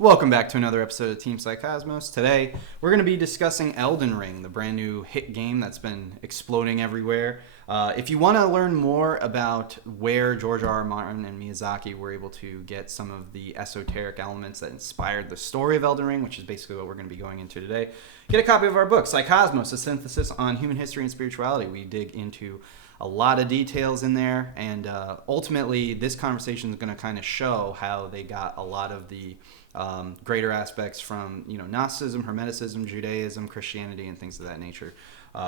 Welcome back to another episode of Team Psycosmos. Today, we're going to be discussing Elden Ring, the brand new hit game that's been exploding everywhere. If you want to learn more about where George R.R. Martin and Miyazaki were able to get some of the esoteric elements that inspired the story of Elden Ring, which is basically what we're going to be going into today, get a copy of our book, Psycosmos, a synthesis on human history and spirituality. We dig into a lot of details in there, and ultimately, this conversation is going to kind of show how they got a lot of the greater aspects from, Gnosticism, Hermeticism, Judaism, Christianity, and things of that nature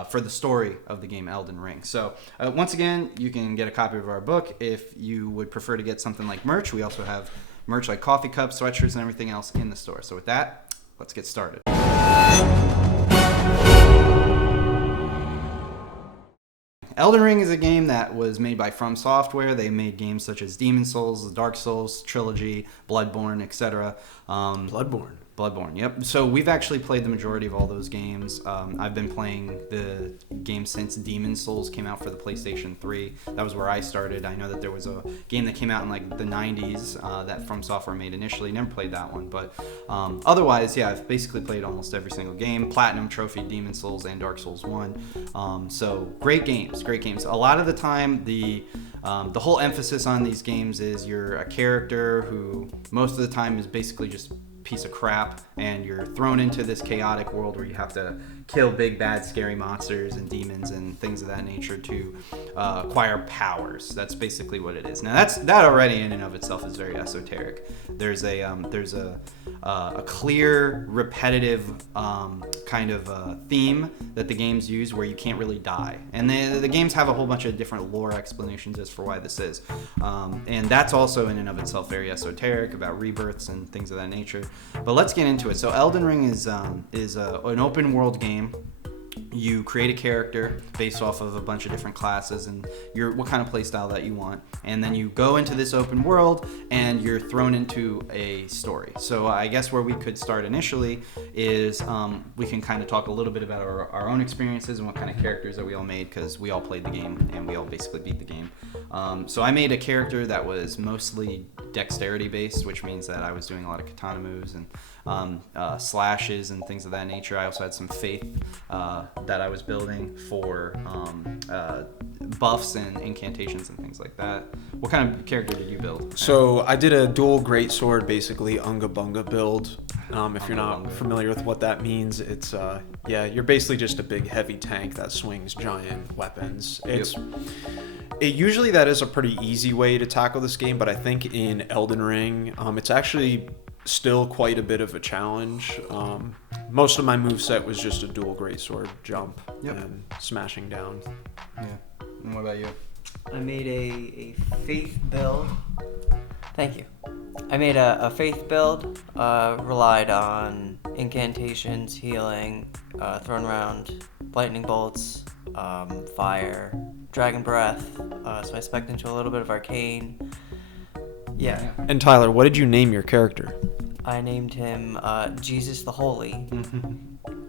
for the story of the game Elden Ring. So once again, you can get a copy of our book. If you would prefer to get something like merch, we also have merch like coffee cups, sweatshirts, and everything else in the store. So with that, let's get started. Elden Ring is a game that was made by From Software. They made games such as Demon's Souls, the Dark Souls trilogy, Bloodborne, etc. Bloodborne, yep. So we've actually played the majority of all those games. I've been playing the game since Demon's Souls came out for the PlayStation 3. That was where I started. I know that there was a game that came out in like the 90s that From Software made initially. Never played that one. But otherwise, yeah, I've basically played almost every single game. Platinum Trophy, Demon's Souls, and Dark Souls 1. So great games. A lot of the time, the whole emphasis on these games is you're a character who most of the time is basically just piece of crap, and you're thrown into this chaotic world where you have to kill big bad scary monsters and demons and things of that nature to acquire powers. That's basically what it is. Now that already in and of itself is very esoteric. There's a clear repetitive kind of theme that the games use where you can't really die, and the games have a whole bunch of different lore explanations as for why this is, and that's also in and of itself very esoteric about rebirths and things of that nature. But let's get into it. So Elden Ring is an open world game. You create a character based off of a bunch of different classes and what kind of play style that you want, and then you go into this open world and you're thrown into a story. So I guess where we could start initially is we can kind of talk a little bit about our own experiences and what kind of characters that we all made, because we all played the game and we all basically beat the game. So I made a character that was mostly dexterity based, which means that I was doing a lot of katana moves and slashes and things of that nature. I also had some faith that I was building for buffs and incantations and things like that. What kind of character did you build? So I did a dual greatsword, basically Unga Bunga build. If you're not familiar with what that means, it's you're basically just a big heavy tank that swings giant weapons. Usually that is a pretty easy way to tackle this game, but I think in Elden Ring, it's actually still quite a bit of a challenge. Most of my moveset was just a dual greatsword jump and smashing down. Yeah. And what about you? I made a faith build. Thank you. I made a faith build, relied on incantations, healing, thrown around lightning bolts, fire, dragon breath, so I spec'd into a little bit of arcane. Yeah. And Tyler, what did you name your character? I named him Jesus the Holy,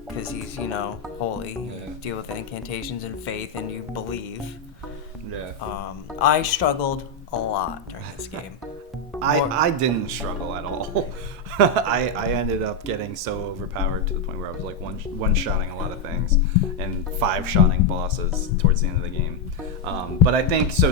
because he's, holy. Yeah. Deal with incantations and faith, and you believe. Yeah. I struggled a lot during this game. I didn't struggle at all. I ended up getting so overpowered to the point where I was like one-shotting a lot of things and 5-shotting bosses towards the end of the game. But I think, so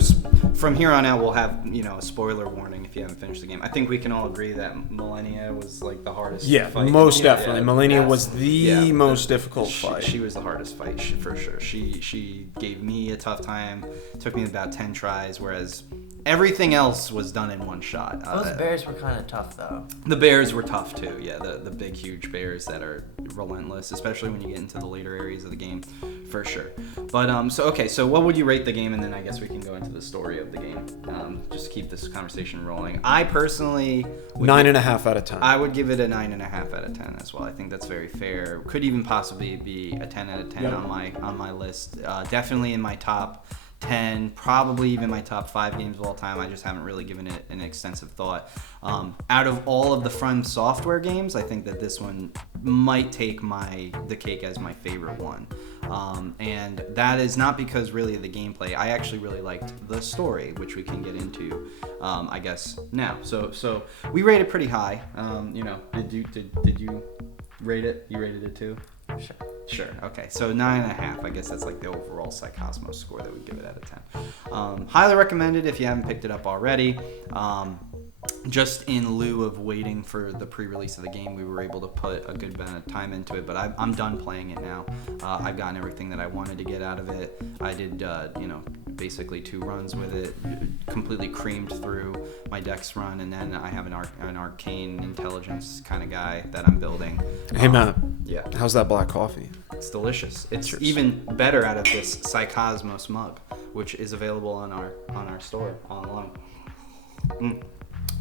from here on out, we'll have, a spoiler warning if you haven't finished the game. I think we can all agree that Millennia was like the hardest fight. Most definitely. Millennia was the most difficult fight. She was the hardest fight, for sure. She gave me a tough time. It took me about 10 tries, whereas everything else was done in one shot. Those bears were kind of tough, though. The bears were tough, too. Yeah, the big, huge bears that are relentless, especially when you get into the later areas of the game, for sure. But, so what would you rate the game? And then I guess we can go into the story of the game, just to keep this conversation rolling. I personally... 9.5 out of 10. I would give it a 9.5 out of 10 as well. I think that's very fair. Could even possibly be a 10 out of 10 on my list. Definitely in my top 10, probably even my top 5 games of all time. I just haven't really given it an extensive thought. Out of all of the From Software games, I think that this one might take the cake as my favorite one. And that is not because really of the gameplay. I actually really liked the story, which we can get into, I guess, now. So we rate it pretty high. Did you rate it? You rated it too? Sure. Okay. So 9.5. I guess that's like the overall Psycosmos score that we give it out of 10. Highly recommended if you haven't picked it up already. Just in lieu of waiting for the pre-release of the game, we were able to put a good amount of time into it. But I'm done playing it now. I've gotten everything that I wanted to get out of it. I did, basically 2 runs with it, completely creamed through my dex run, and then I have an arcane intelligence kind of guy that I'm building. Hey Matt, yeah, how's that black coffee? It's delicious. It's even better out of this Psycosmos mug, which is available on our store online.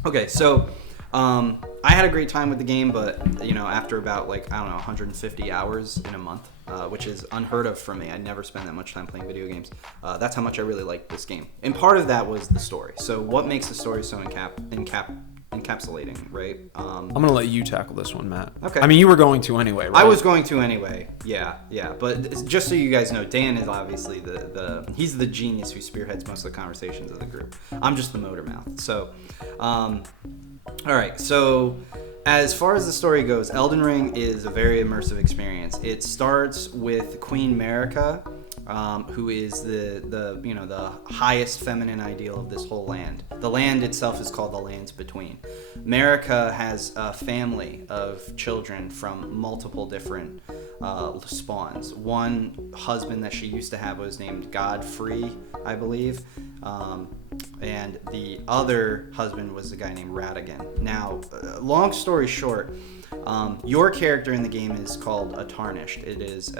Okay, so I had a great time with the game, but after about 150 hours in a month, which is unheard of for me. I never spend that much time playing video games. That's how much I really liked this game, and part of that was the story. So what makes the story so encapsulating, right? I'm gonna let you tackle this one, Matt. Okay. I mean, you were going to anyway, right? I was going to anyway. Yeah. But just so you guys know, Dan is obviously he's the genius who spearheads most of the conversations of the group. I'm just the motor mouth. So, all right. So, as far as the story goes, Elden Ring is a very immersive experience. It starts with Queen Marika, who is the highest feminine ideal of this whole land. The land itself is called the Lands Between. Marika has a family of children from multiple different spawns. One husband that she used to have was named Godfrey, I believe. And the other husband was a guy named Radigan. Now, long story short, your character in the game is called a Tarnished. It is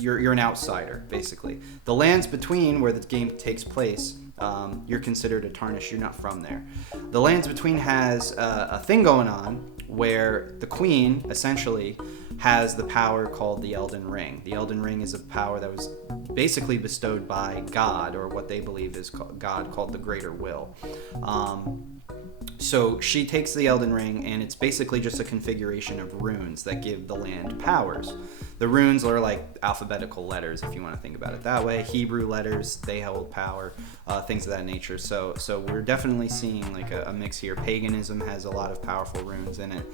you're an outsider, basically. The Lands Between, where the game takes place, you're considered a Tarnished. You're not from there. The Lands Between has a thing going on where the Queen essentially has the power called the Elden Ring. The Elden Ring is a power that was basically bestowed by God, or what they believe is God, called the Greater Will. So she takes the Elden Ring, and it's basically just a configuration of runes that give the land powers. The runes are like alphabetical letters, if you want to think about it that way. Hebrew letters, they hold power, things of that nature. So we're definitely seeing like a mix here. Paganism has a lot of powerful runes in it.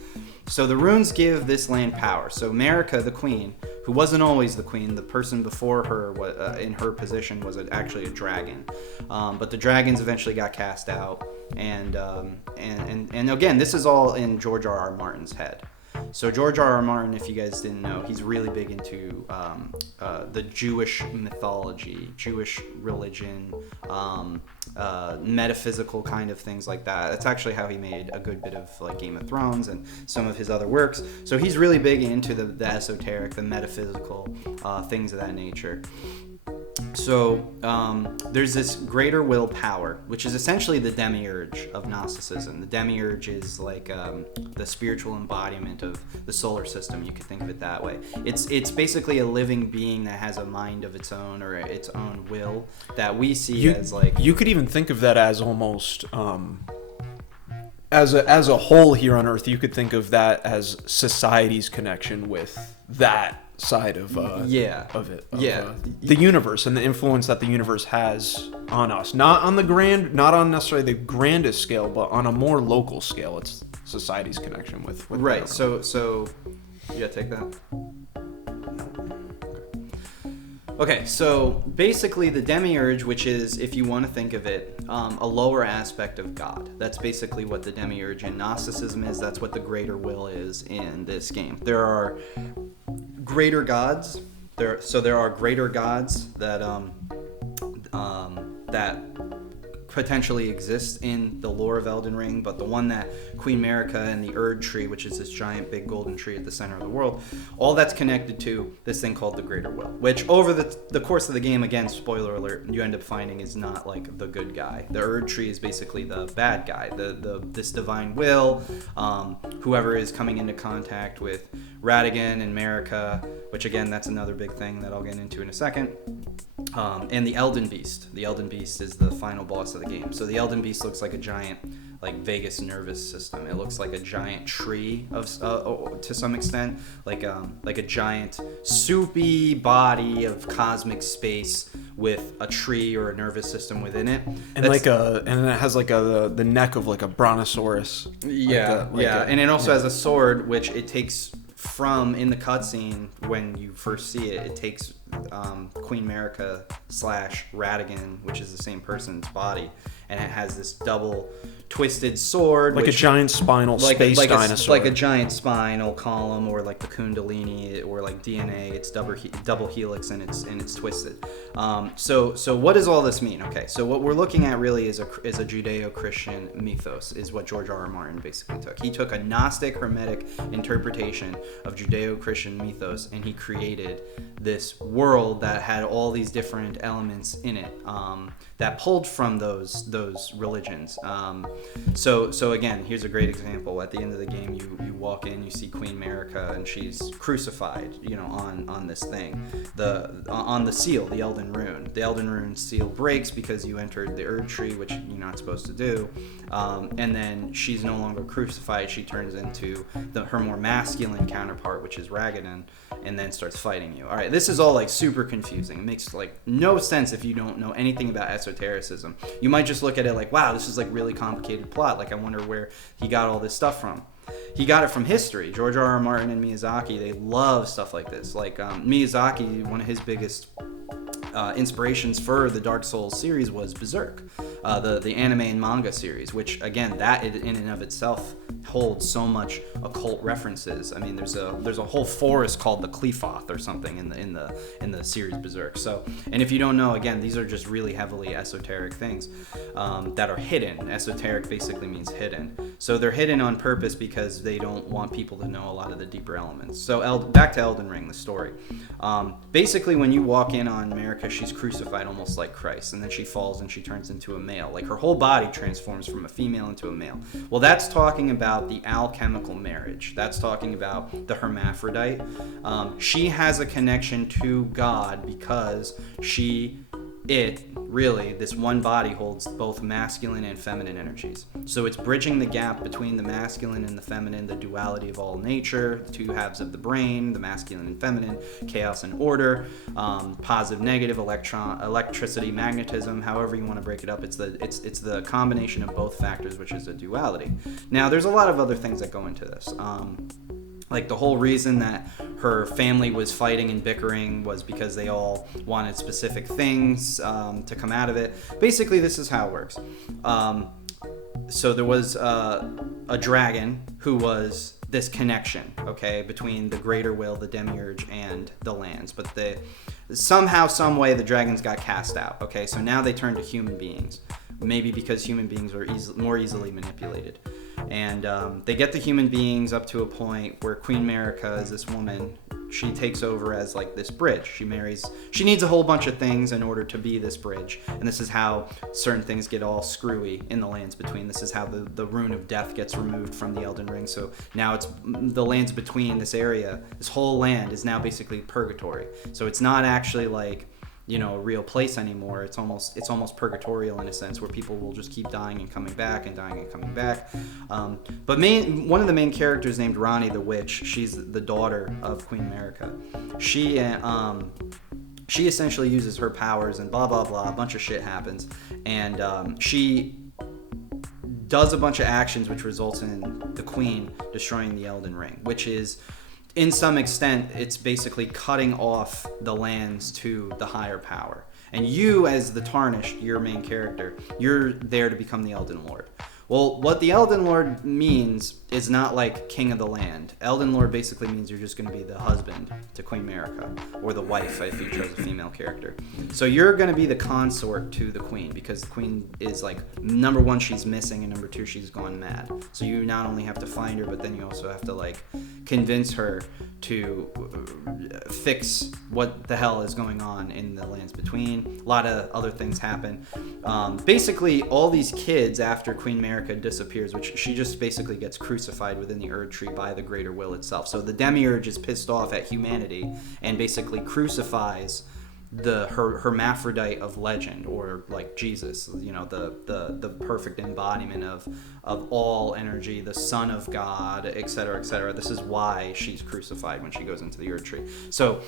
So the runes give this land power. So Marika, the queen, who wasn't always the queen, the person before her in her position was actually a dragon. But the dragons eventually got cast out. And again, this is all in George R.R. Martin's head. So George R.R. Martin, if you guys didn't know, he's really big into the Jewish mythology, Jewish religion, metaphysical kind of things like that. That's actually how he made a good bit of like Game of Thrones and some of his other works. So he's really big into the esoteric, the metaphysical things of that nature. So there's this greater will power, which is essentially the demiurge of Gnosticism. The demiurge is like the spiritual embodiment of the solar system. You could think of it that way. It's basically a living being that has a mind of its own, or its own will, that we see as like... You could even think of that as almost... As a whole here on Earth, you could think of that as society's connection with that side of the universe, and the influence that the universe has on us. Not on necessarily the grandest scale, but on a more local scale. It's society's connection with right. So yeah, take that. Okay, so basically the demiurge, which is, if you want to think of it, a lower aspect of God. That's basically what the demiurge in Gnosticism is. That's what the greater will is in this game. There are greater gods. There are greater gods that that potentially exist in the lore of Elden Ring, but the one that Queen Marika and the Erd tree, which is this giant big golden tree at the center of the world, all that's connected to this thing called the Greater Will, which over the course of the game, again, spoiler alert, you end up finding is not like the good guy. The Erd tree is basically the bad guy, this divine will, whoever is coming into contact with Radigan and Marika, which again, that's another big thing that I'll get into in a second. And the Elden Beast. The Elden Beast is the final boss of the game. So the Elden Beast looks like a giant, like vagus nervous system. It looks like a giant tree of, to some extent, like a giant soupy body of cosmic space with a tree or a nervous system within it. And and it has the neck of like a brontosaurus. Yeah, and it also has a sword, which it takes from in the cutscene when you first see it. It takes Queen Marika / Radigan, which is the same person's body, and it has this double twisted sword, like a giant spinal space dinosaur, like a giant spinal column, or like the Kundalini, or like DNA. It's double helix, and it's twisted. So what does all this mean? Okay, so what we're looking at really is a Judeo-Christian mythos, is what George R.R. Martin basically took. He took a Gnostic Hermetic interpretation of Judeo-Christian mythos, and he created this world that had all these different elements in it that pulled from those religions. So again, here's a great example. At the end of the game, you walk in, you see Queen Marika, and she's crucified, on this thing, on the seal, the Elden Rune. The Elden Rune seal breaks because you entered the Erd Tree, which you're not supposed to do, and then she's no longer crucified. She turns into her more masculine counterpart, which is Ragadan, and then starts fighting you. All right, this is all like super confusing. It makes like no sense if you don't know anything about esotericism. You might just look at it like, wow, this is like really complicated plot. Like, I wonder where he got all this stuff from. He got it from history. George R.R. Martin and Miyazaki, they love stuff like this. Like Miyazaki, one of his biggest inspirations for the Dark Souls series was Berserk, the anime and manga series, which again, that in and of itself holds so much occult references. I mean, there's a whole forest called the Qlipoth or something in the series Berserk. So, and if you don't know, again, these are just really heavily esoteric things that are hidden. Esoteric basically means hidden. So they're hidden on purpose because they don't want people to know a lot of the deeper elements. So back to Elden Ring, the story. Basically, when you walk in on Marika, she's crucified almost like Christ, and then she falls and she turns into a male. Like, her whole body transforms from a female into a male. Well, that's talking about the alchemical marriage. That's talking about the hermaphrodite. She has a connection to God because this one body holds both masculine and feminine energies. So it's bridging the gap between the masculine and the feminine, the duality of all nature, the two halves of the brain, the masculine and feminine, chaos and order, positive, negative, electricity, magnetism, however you want to break it up. It's the combination of both factors, which is a duality. Now, there's a lot of other things that go into this. Like, the whole reason that her family was fighting and bickering was because they all wanted specific things to come out of it. Basically, this is how it works. So there was a dragon who was this connection, okay, between the greater will, the demiurge, and the lands. But somehow, some way, the dragons got cast out, okay? So now they turn to human beings, maybe because human beings are more easily manipulated. And they get the human beings up to a point where Queen Marika is this woman. She takes over as like this bridge. She needs a whole bunch of things in order to be this bridge. And this is how certain things get all screwy in the lands between. This is how the rune of death gets removed from the Elden Ring. So now it's the lands between this area. This whole land is now basically purgatory. So it's not actually like, a real place anymore. It's almost purgatorial in a sense, where people will just keep dying and coming back and dying and coming back. But one of the main characters, named Ranni the Witch, she's the daughter of Queen Marika. She essentially uses her powers and blah blah blah. A bunch of shit happens, and she does a bunch of actions which results in the Queen destroying the Elden Ring, which is, in some extent, it's basically cutting off the lands to the higher power. And you, as the Tarnished, your main character, you're there to become the Elden Lord. Well, what the Elden Lord means is not like king of the land. Elden Lord basically means you're just going to be the husband to Queen Marika, or the wife if you chose a female character. So you're going to be the consort to the queen, because the queen is like, number one, she's missing, and number two, she's gone mad. So you not only have to find her, but then you also have to like convince her to fix what the hell is going on in the lands between. A lot of other things happen. Basically, all these kids, after Queen Marika disappears, which she just basically gets crucified within the Erd Tree by the Greater Will itself. So the Demiurge is pissed off at humanity and basically crucifies the hermaphrodite of legend, or like Jesus, you know, the perfect embodiment of all energy, the Son of God, etc., etc. This is why she's crucified when she goes into the Erd Tree. So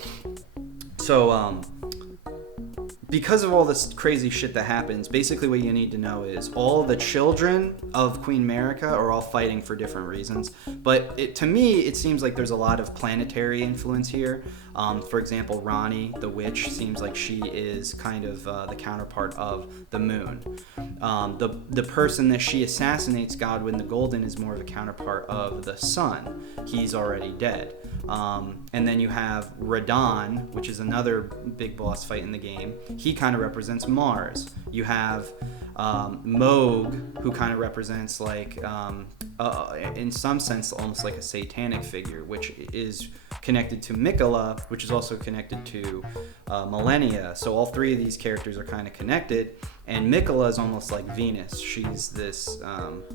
because of all this crazy shit that happens, basically what you need to know is all the children of Queen Marika are all fighting for different reasons. But to me, it seems like there's a lot of planetary influence here. For example, Rani, the witch, seems like she is kind of the counterpart of the moon. The person that she assassinates, Godwin the Golden, is more of a counterpart of the sun. He's already dead. And then you have Radon, which is another big boss fight in the game. He kind of represents Mars. You have Moog, who kind of represents like, in some sense, almost like a satanic figure, which is connected to Mikola, which is also connected to Millennia. So all three of these characters are kind of connected. And Mikola is almost like Venus. She's this,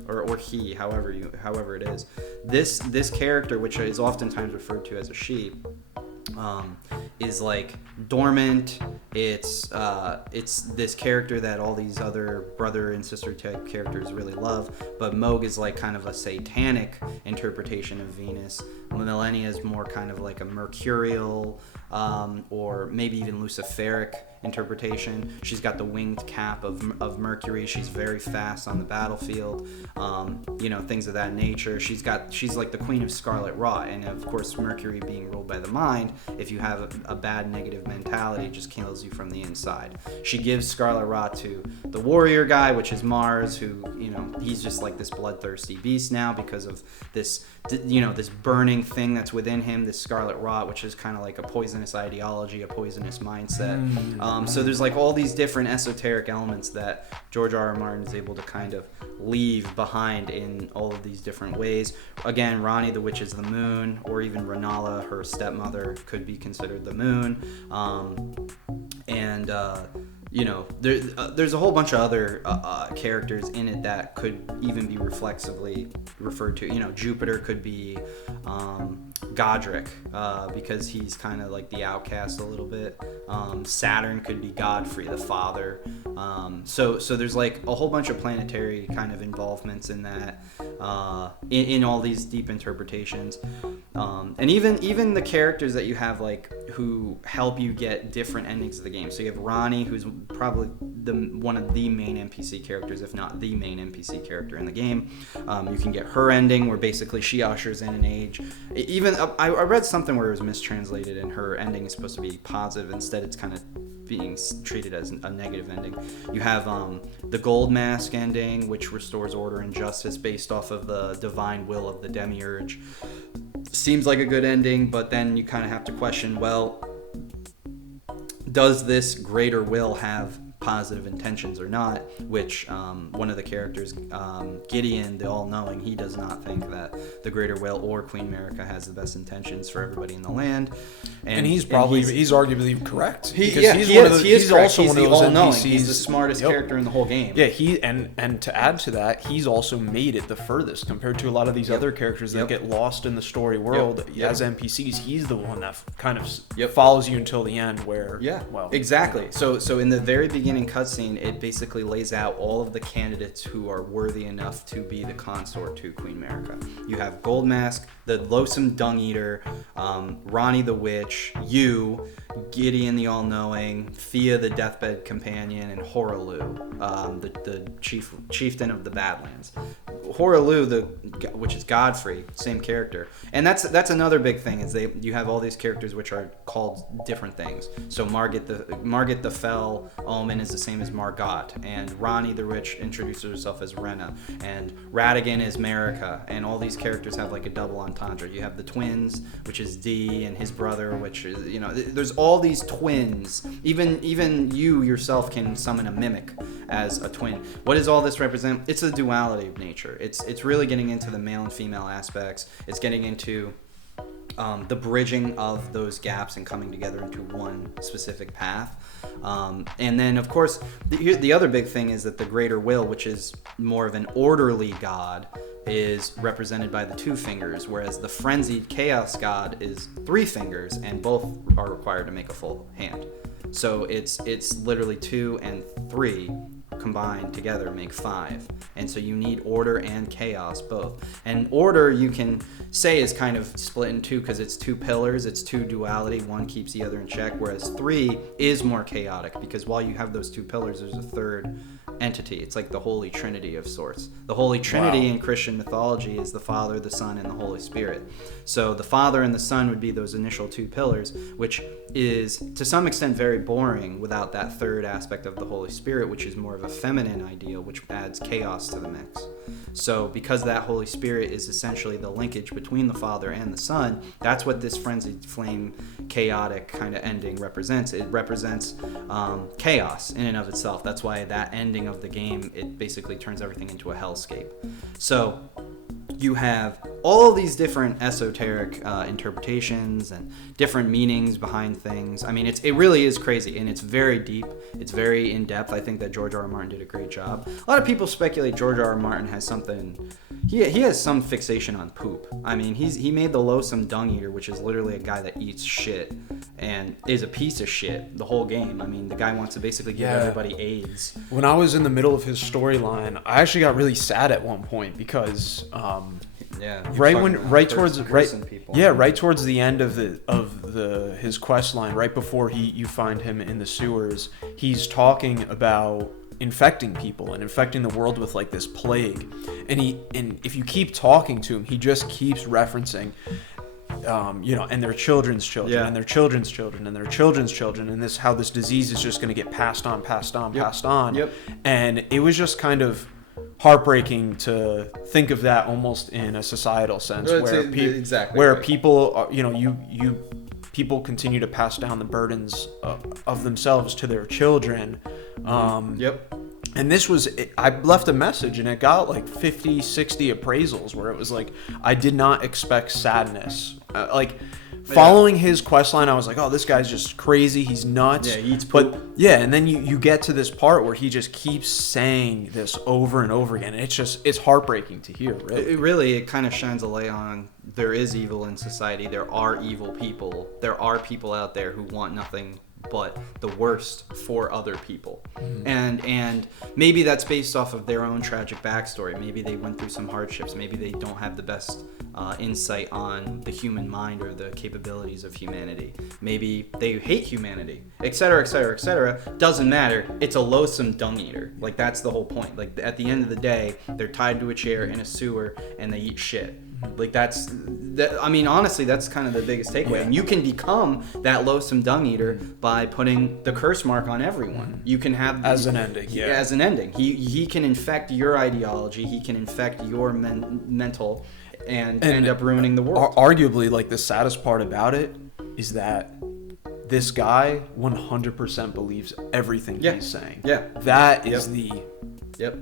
or he, however it is. This character, which is oftentimes referred to as a she, is like dormant. It's this character that all these other brother and sister type characters really love. But Moog is like kind of a satanic interpretation of Venus. Millennia is more kind of like a mercurial, or maybe even luciferic interpretation. She's got the winged cap of Mercury. She's very fast on the battlefield, things of that nature. She's like the queen of Scarlet Rot, and of course Mercury being ruled by the mind, if you have a bad negative mentality, it just kills you from the inside. She gives Scarlet Rot to the warrior guy, which is Mars, who, he's just like this bloodthirsty beast now because of this, this burning thing that's within him, this Scarlet Rot, which is kind of like a poisonous ideology, a poisonous mindset. So there's like all these different esoteric elements that George R.R. Martin is able to kind of leave behind in all of these different ways. Again, Rani the Witch is the moon, or even Ranala, her stepmother, could be considered the moon. There's a whole bunch of other characters in it that could even be reflexively referred to. Jupiter could be Godric, because he's kind of like the outcast a little bit. Saturn could be Godfrey, the father. So there's like a whole bunch of planetary kind of involvements in that, in all these deep interpretations. And even the characters that you have, like, who help you get different endings of the game. So you have Rani, who's probably one of the main NPC characters, if not the main NPC character in the game. You can get her ending, where basically she ushers in an age. Even I read something where it was mistranslated, and her ending is supposed to be positive. Instead, it's kind of being treated as a negative ending. You have the Gold Mask ending, which restores order and justice based off of the divine will of the Demiurge. Seems like a good ending, but then you kind of have to question, well, does this greater will have positive intentions or not? Which one of the characters, Gideon, the all-knowing, he does not think that the greater will or Queen Marika has the best intentions for everybody in the land. And he's arguably correct. He's also one of those NPCs. He's the smartest character in the whole game. Yeah, and to add to that, he's also made it the furthest compared to a lot of these other characters that get lost in the story world as NPCs. He's the one that kind of follows you until the end, where exactly. So in the very beginning cutscene, it basically lays out all of the candidates who are worthy enough to be the consort to Queen Marika. You have Gold Mask, the loathsome Dung Eater, Rani the Witch, you, Gideon the All-Knowing, Thea the Deathbed Companion, and Horalu, the chieftain of the Badlands. Horalu, which is Godfrey, same character. And that's another big thing, is you have all these characters which are called different things. So Margit the Fell Omen is the same as Margot, and Rani the Rich introduces herself as Rena, and Radigan is Marika, and all these characters have like a double entendre. You have the twins, which is D, and his brother, which is, there's all these twins. Even you yourself can summon a mimic as a twin. What does all this represent? It's a duality of nature. It's really getting into the male and female aspects. It's getting into the bridging of those gaps and coming together into one specific path. And then, of course, the other big thing is that the greater will, which is more of an orderly god, is represented by the 2 fingers, whereas the frenzied chaos god is 3 fingers, and both are required to make a full hand. So it's literally 2 and 3 combined together make 5, and so you need order and chaos both. And order, you can say, is kind of split in 2 because it's 2 pillars, it's 2 duality, one keeps the other in check, whereas 3 is more chaotic because while you have those 2 pillars, there's a third entity. It's like the Holy Trinity of sorts. The Holy Trinity in Christian mythology is the Father, the Son, and the Holy Spirit. So the Father and the Son would be those initial 2 pillars, which is to some extent very boring without that third aspect of the Holy Spirit, which is more of a feminine ideal, which adds chaos to the mix. So because that Holy Spirit is essentially the linkage between the Father and the Son, that's what this frenzied flame chaotic kind of ending represents. It represents chaos in and of itself. That's why that ending of the game, it basically turns everything into a hellscape. So you have all these different esoteric interpretations and different meanings behind things. I mean, it really is crazy, and it's very deep. It's very in-depth. I think that George R.R. Martin did a great job. A lot of people speculate George R.R. Martin has something... He has some fixation on poop. I mean, he made the loathsome dung eater, which is literally a guy that eats shit and is a piece of shit the whole game. I mean, the guy wants to basically give everybody AIDS. When I was in the middle of his storyline, I actually got really sad at one point because right towards the end of his quest line, right before you find him in the sewers, he's talking about infecting people and infecting the world with like this plague, and if you keep talking to him, he just keeps referencing and their children's children and their children's children and their children's children, and this how this disease is just going to get passed on. Yep. And it was just kind of heartbreaking to think of that almost in a societal sense, where people are, people continue to pass down the burdens of themselves to their children. And this was, I left a message and it got like 50, 60 appraisals where it was like, I did not expect sadness. Following his quest line, I was like, oh, this guy's just crazy. He's nuts. Yeah, he eats poop. But yeah, and then you get to this part where he just keeps saying this over and over again. And it's heartbreaking to hear. Really. It kind of shines a light on there is evil in society. There are evil people. There are people out there who want nothing but the worst for other people. And maybe that's based off of their own tragic backstory. Maybe they went through some hardships. Maybe they don't have the best insight on the human mind or the capabilities of humanity. Maybe they hate humanity, etc., etc., etc. Doesn't matter. It's a loathsome dung eater. Like, that's the whole point. Like, at the end of the day, they're tied to a chair in a sewer and they eat shit. Like, I mean, honestly, that's kind of the biggest takeaway. And you can become that loathsome dung eater by putting the curse mark on everyone. You can have as an ending. As an ending. He can infect your ideology. He can infect your mental and end up ruining the world. Arguably, like, the saddest part about it is that this guy 100% believes everything he's saying. Yeah. That is the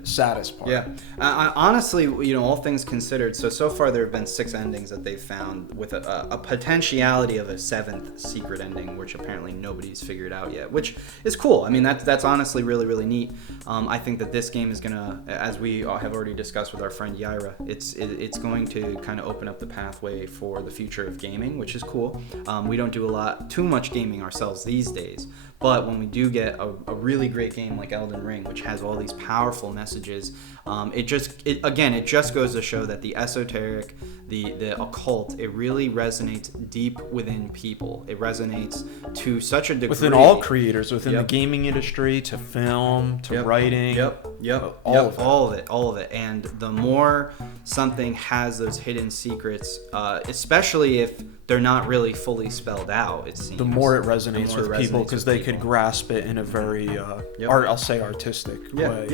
saddest part. Yeah. I honestly, all things considered, so far there have been 6 endings that they've found with a potentiality of a 7th secret ending, which apparently nobody's figured out yet, which is cool. I mean, that's honestly really, really neat. I think that this game is gonna, as we have already discussed with our friend Yaira, it's going to kind of open up the pathway for the future of gaming, which is cool. We don't do too much gaming ourselves these days, but when we do get a really great game like Elden Ring, which has all these powerful messages, it just goes to show that the esoteric, the occult, it really resonates deep within people. It resonates to such a degree within all creators, within the gaming industry, to film, to writing. All of it. And the more something has those hidden secrets, especially if they're not really fully spelled out, it seems, the more it resonates with people, because they could grasp it in a very I'll say artistic way.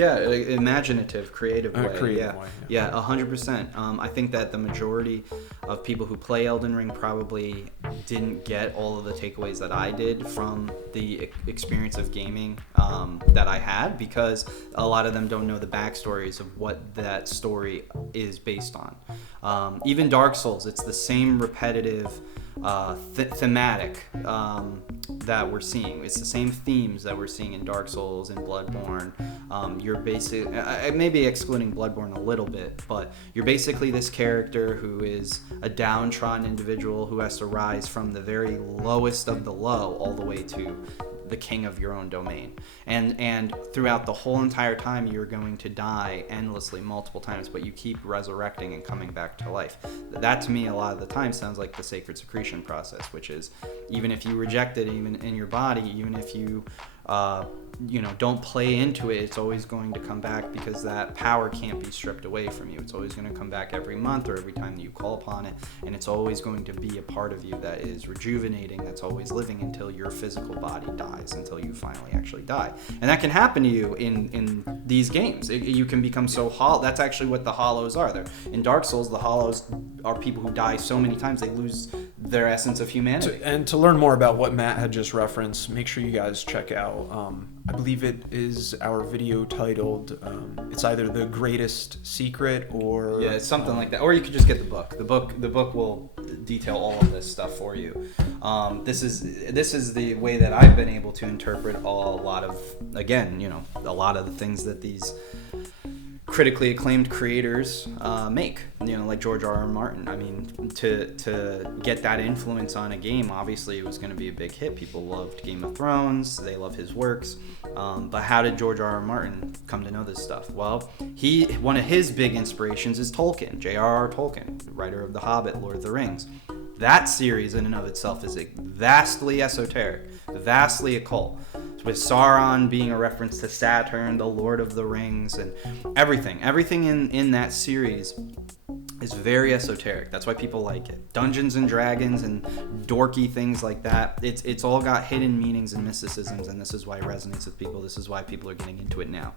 Imaginative, creative way. 100%. I think that the majority of people who play Elden Ring probably didn't get all of the takeaways that I did from the experience of gaming that I had, because a lot of them don't know the backstories of what that story is based on. Even Dark Souls, it's the same repetitive thematic that we're seeing. It's the same themes that we're seeing in Dark Souls and Bloodborne. You're basically, maybe excluding Bloodborne a little bit, but you're basically this character who is a downtrodden individual who has to rise from the very lowest of the low all the way to the king of your own domain. And throughout the whole entire time, you're going to die endlessly multiple times, but you keep resurrecting and coming back to life. That, to me, a lot of the time sounds like the sacred secretion process, which is even if you reject it, even in your body, even if you don't play into it, it's always going to come back, because that power can't be stripped away from you. It's always going to come back every month or every time that you call upon it, and it's always going to be a part of you that is rejuvenating, that's always living until your physical body dies, until you finally actually die. And that can happen to you in these games. You can become so hollow. That's actually what the hollows are. In Dark Souls, the hollows are people who die so many times they lose their essence of humanity. And to learn more about what Matt had just referenced, make sure you guys check out, I believe it is our video titled, it's either The Greatest Secret or... Yeah, it's something like that. Or you could just get the book. The book will detail all of this stuff for you. This is the way that I've been able to interpret a lot of the things that these critically acclaimed creators make, like George R.R. Martin. I mean, to get that influence on a game, obviously it was going to be a big hit. People loved Game of Thrones, they love his works, but how did George R.R. Martin come to know this stuff? Well, one of his big inspirations is Tolkien, J.R.R. Tolkien, writer of The Hobbit, Lord of the Rings. That series in and of itself is vastly esoteric, vastly occult, with Sauron being a reference to Saturn, the Lord of the Rings, and everything in that series is very esoteric. That's why people like it. Dungeons and Dragons and dorky things like that. It's all got hidden meanings and mysticisms, and this is why it resonates with people. This is why people are getting into it now.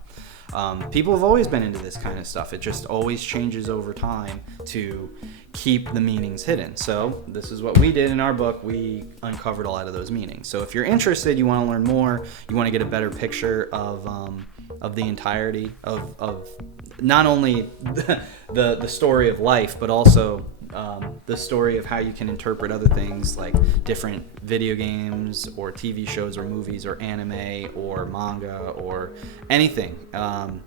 People have always been into this kind of stuff. It just always changes over time to keep the meanings hidden. So this is what we did in our book. We uncovered a lot of those meanings. So if you're interested, you want to learn more, you want to get a better picture of the entirety of not only the story of life, but also the story of how you can interpret other things like different video games or TV shows or movies or anime or manga or anything.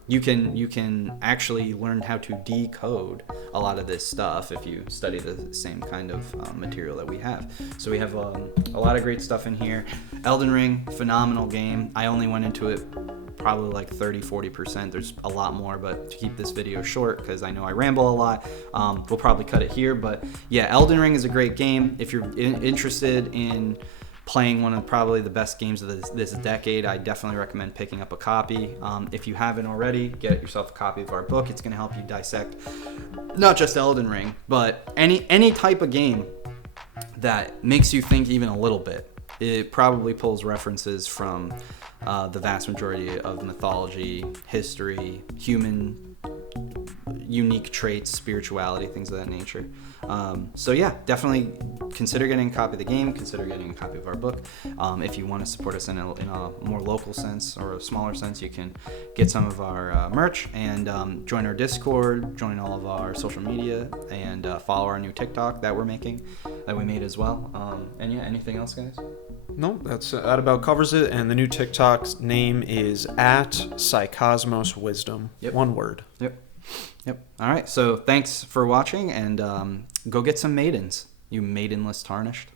You can actually learn how to decode a lot of this stuff if you study the same kind of material that we have. So we have a lot of great stuff in here. Elden Ring, phenomenal game. I only went into it probably like 30-40%. There's a lot more, but to keep this video short, because I know I ramble a lot, we'll probably cut it here. But yeah, Elden Ring is a great game. If you're interested in playing one of probably the best games of this decade, I definitely recommend picking up a copy. If you haven't already, get yourself a copy of our book. It's going to help you dissect not just Elden Ring, but any type of game that makes you think even a little bit. It probably pulls references from the vast majority of mythology, history, human unique traits, spirituality, things of that nature. So yeah, definitely consider getting a copy of the game, consider getting a copy of our book. If you want to support us in a more local sense or a smaller sense, you can get some of our merch and join our Discord, join all of our social media, and follow our new TikTok that we made as well. And yeah, anything else, guys? No, that about covers it. And the new TikTok's name is @Psycosmos Wisdom. Yep. One word. Yep. All right. So thanks for watching, and go get some maidens, you maidenless tarnished.